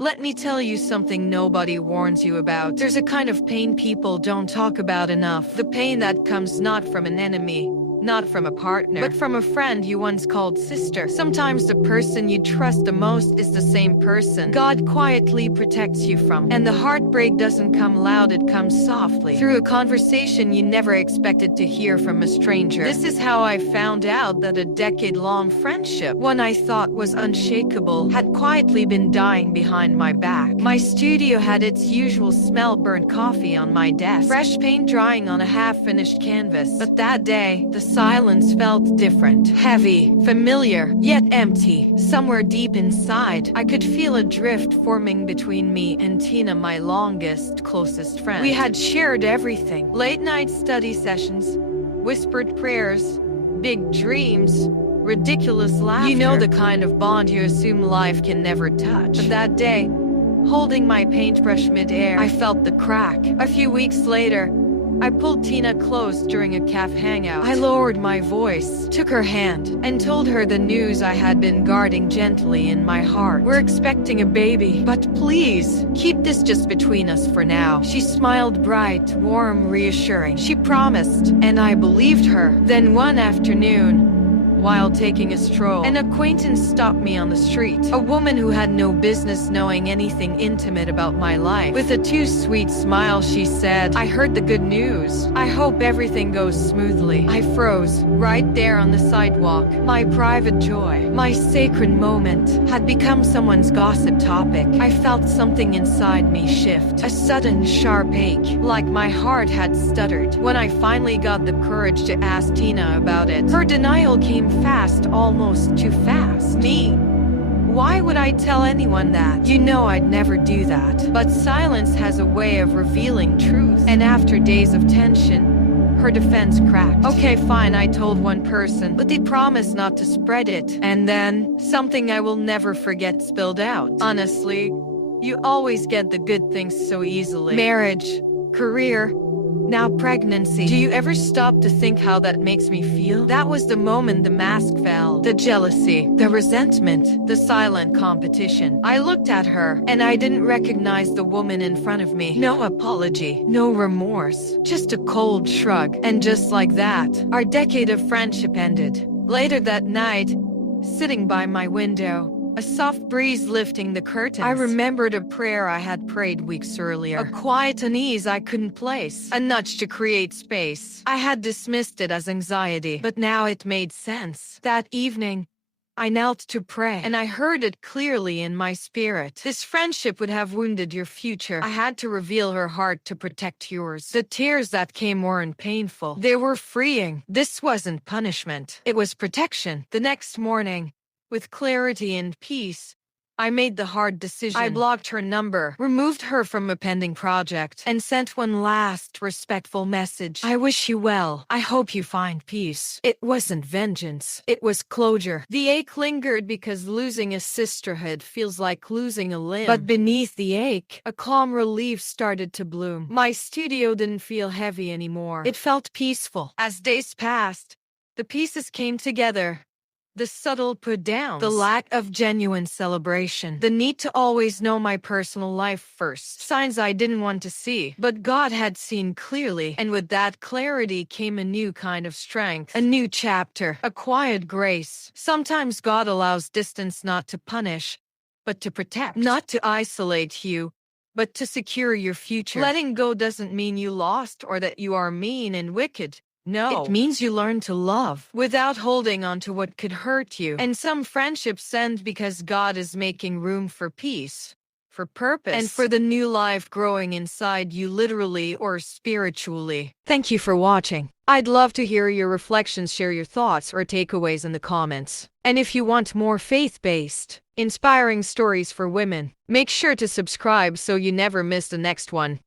Let me tell you something nobody warns you about. There's a kind of pain people don't talk about enough. The pain that comes not from an enemy, not from a partner, but from a friend you once called sister. Sometimes the person you trust the most is the same person God quietly protects you from. And the heartbreak doesn't come loud, it comes softly, through a conversation you never expected to hear from a stranger. This is how I found out that a decade-long friendship, one I thought was unshakable, had quietly been dying behind my back. My studio had its usual smell: burnt coffee on my desk, fresh paint drying on a half-finished canvas. But that day, the silence felt different. Heavy, familiar, yet empty. Somewhere deep inside, I could feel a drift forming between me and Tina, my longest, closest friend. We had shared everything: late-night study sessions, whispered prayers, big dreams, ridiculous laughter. You know, the kind of bond you assume life can never touch. But that day, holding my paintbrush mid-air, I felt the crack. A few weeks later, I pulled Tina close during a cafe hangout. I lowered my voice, took her hand, and told her the news I had been guarding gently in my heart. "We're expecting a baby, but please, keep this just between us for now." She smiled, bright, warm, reassuring. She promised, and I believed her. Then one afternoon, while taking a stroll, an acquaintance stopped me on the street. A woman who had no business knowing anything intimate about my life. With a too sweet smile, she said, "I heard the good news. I hope everything goes smoothly." I froze, right there on the sidewalk. My private joy, my sacred moment, had become someone's gossip topic. I felt something inside me shift, a sudden sharp ache, like my heart had stuttered. When I finally got the courage to ask Tina about it, her denial came fast, almost too fast. Me? Why would I tell anyone that? You know I'd never do that. But silence has a way of revealing truth. And after days of tension, her defense cracked. "Okay, fine, I told one person, but they promised not to spread it." And then, something I will never forget spilled out. "Honestly, you always get the good things so easily. Marriage, career, now pregnancy. Do you ever stop to think how that makes me feel?" That was the moment the mask fell. The jealousy, the resentment, the silent competition. I looked at her, and I didn't recognize the woman in front of me. No apology, no remorse, just a cold shrug. And just like that, our decade of friendship ended. Later that night, sitting by my window, a soft breeze lifting the curtains, I remembered a prayer I had prayed weeks earlier. A quiet unease I couldn't place. A nudge to create space. I had dismissed it as anxiety, but now it made sense. That evening, I knelt to pray, and I heard it clearly in my spirit. This friendship would have wounded your future. I had to reveal her heart to protect yours. The tears that came weren't painful. They were freeing. This wasn't punishment. It was protection. The next morning, with clarity and peace, I made the hard decision. I blocked her number, removed her from a pending project, and sent one last respectful message. "I wish you well. I hope you find peace." It wasn't vengeance. It was closure. The ache lingered because losing a sisterhood feels like losing a limb. But beneath the ache, a calm relief started to bloom. My studio didn't feel heavy anymore. It felt peaceful. As days passed, the pieces came together. The subtle put downs, the lack of genuine celebration, the need to always know my personal life first. Signs I didn't want to see, but God had seen clearly. And with that clarity came a new kind of strength, a new chapter, a quiet grace. Sometimes God allows distance not to punish, but to protect. Not to isolate you, but to secure your future. Letting go doesn't mean you lost or that you are mean and wicked. No, it means you learn to love without holding on to what could hurt you. And some friendships end because God is making room for peace, for purpose, and for the new life growing inside you, literally or spiritually. Thank you for watching. I'd love to hear your reflections, share your thoughts or takeaways in the comments. And if you want more faith-based, inspiring stories for women, make sure to subscribe so you never miss the next one.